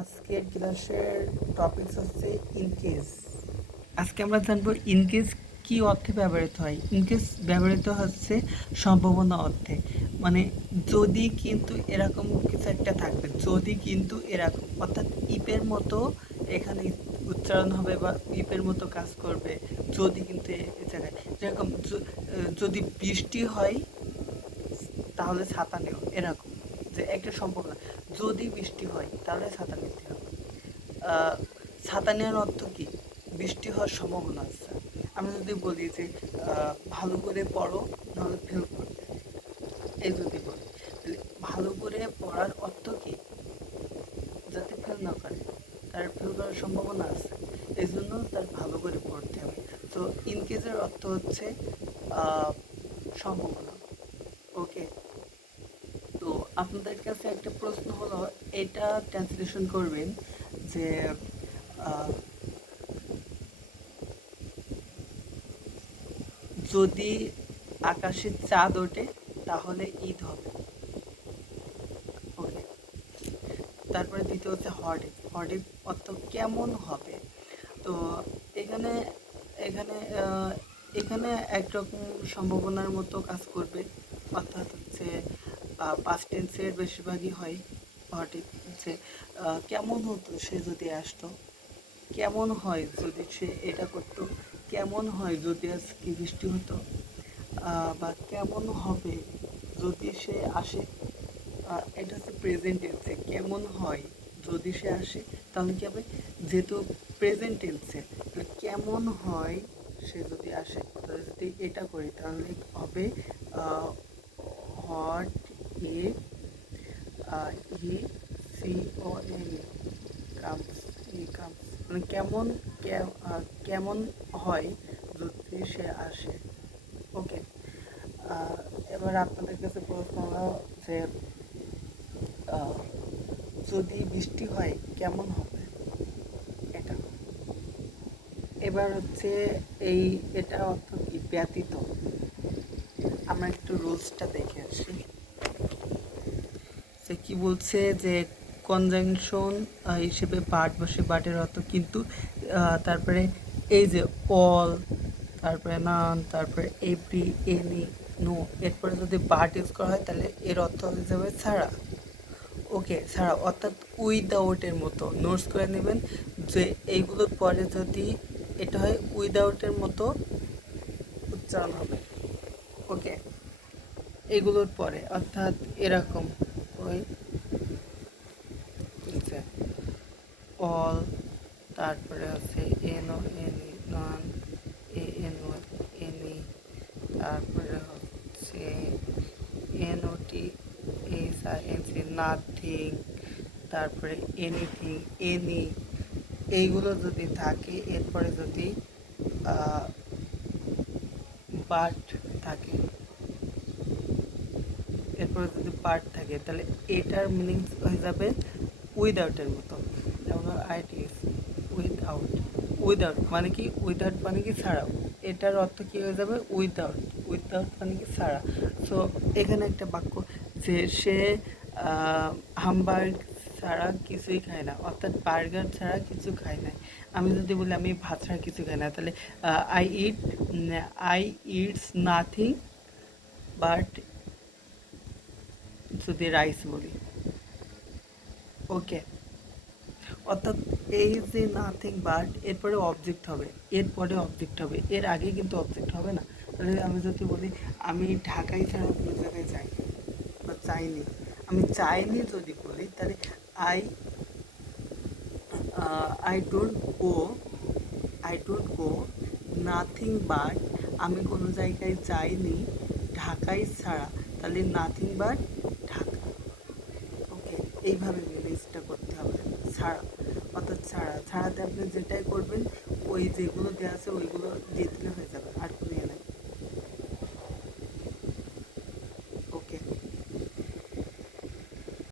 আজকের ক্লাসের টপিকস হচ্ছে ইনকেস। আজকে আমরা জানবো ইনকেস কি অর্থে ব্যবহৃত হয়। ইনকেস ব্যবহৃত হচ্ছে সম্ভাবনা অর্থে, মানে যদি কিন্তু এরকম কিছু একটা থাকবে, যদি কিন্তু এরকম, অর্থাৎ ইপের মতো এখানে উচ্চারণ হবে বা ইপের মতো কাজ করবে। যদি কিন্তু এ জায়গায় যেরকম যদি বৃষ্টি হয় তাহলে ছাতা নেও, এরকম যে একটা সম্ভাবনা। যদি বৃষ্টি হয় তাহলে ছাতা নিতে হবে। আহ, ছাতা নেওয়ার অর্থ কি? বৃষ্টি হওয়ার সম্ভাবনা আছে। আমি যদি বলি যে ভালো করে পড়ো নাহলে ফেল করবে, এই যদি বলি, তাহলে ভালো করে পড়ার অর্থ কি? যাতে ফেল না করে, তার ফেল করার সম্ভাবনা আছে, এই জন্য তার ভালো করে পড়তে হবে। তো ইনকেসের অর্থ হচ্ছে আহ, সম্ভাবনা। ওকে, তো আপনাদের কাছে একটা প্রশ্ন হলো, এটা ট্রান্সলেশন করবেন যে আহ, যদি আকাশে চাঁদ ওঠে তাহলে ঈদ হবে। ওকে, তারপরে দ্বিতীয় হচ্ছে হটে। হটে অর্থ কেমন হবে। তো এখানে এখানে এখানে একরকম সম্ভাবনার মতো কাজ করবে, অর্থাৎ হচ্ছে পাস্ট টেন্সের বেশিরভাগই হয় হটে। যে কেমন হতো সে যদি আসতো, কেমন হয় যদি সে এটা করতো, কেমন হয় যদি আজকে বৃষ্টি হতো, বা কেমন হবে যদি সে আসে। এটা হচ্ছে প্রেজেন্ট টেন্সে কেমন হয় যদি সে আসে, তাহলে কি হবে? যেহেতু প্রেজেন্ট টেন্সে, কেমন হয় সে যদি আসে, তাহলে যদি এটা করি তাহলে হবে hot A E C O N comes, E comes, মানে কেমন, কেমন হয় যদি সে আসে। ওকে, এবার আপনাদের কাছে প্রশ্ন হলো যে আহ, যদি বৃষ্টি হয় কেমন হবে, এটা। এবার হচ্ছে এই, এটা অর্থ কি? ব্যতীত। আমরা একটু রুলসটা দেখে আসি। সে কি বলছে যে কনজাংশন হিসেবে বাট বসে, বাটের অর্থ কিন্তু, তারপরে এই যে অল, তারপরে নান, তারপরে এভরি, এনি, নো, এরপরে যদি বাট ইউজ করা হয় তাহলে এর অর্থ হয়ে যাবে ছাড়া। ওকে, ছাড়া অর্থাৎ উইদাউটের মতো নোটস করে নেবেন যে এইগুলোর পরে যদি এটা হয় উইদাউটের মতো উচ্চারণ হবে। ওকে, এগুলোর পরে অর্থাৎ এরকম ওই অল, তারপরে আছে N O any, none, A N O any, তারপরে হচ্ছে N O T S I N C, nothing, তারপরে এনিথিং, এনি, এইগুলো যদি থাকে, এরপরে যদি বাট থাকে, এরপরে যদি পার্ট থাকে, তাহলে এটার মিনিং হয়ে যাবে উইদাউটের মতো। যেমন আইটিএস, উইদাউট। উইদাউট মানে কি? উইদাউট মানে কি ছাড়াও। এটার অর্থ কি হয়ে যাবে? উইদাউট। উইদাউট মানে কি ছাড়া। সো এখানে একটা বাক্য যে সে হামবার্গ ছাড়া কিছুই খায় না, অর্থাৎ বার্গার ছাড়া কিছু খায় না। আমি যদি বলি আমি ভাত ছাড়া কিছু খাই না, তাহলে I eat, I it's nothing but, যদি রাইস বলি। ওকে, অর্থাৎ এই যে নাথিং বাট, এরপরে অবজেক্ট হবে, এরপরে অবজেক্ট হবে, এর আগে কিন্তু অবজেক্ট হবে না। তাহলে আমি যদি বলি আমি ঢাকায় ছাড়া কোনো জায়গায় যাই বা চাইনি, আমি চাইনি যদি বলি, তাহলে I I don't go, I don't go nothing but, আমি কোনো জায়গায় যাইনি ঢাকায় ছাড়া, তাহলে নাথিং বাট ঢাকা। ওকে, এইভাবে মিনিংসটা করতে হবে। ছাড়া অর্থাৎ ছাড়া, ছাড়াতে আপনি যেটাই করবেন ওই যেগুলো দেওয়া আছে ওইগুলো দিয়ে দিলে হয়ে যাবে, আর কোনো ইয়ে নাই।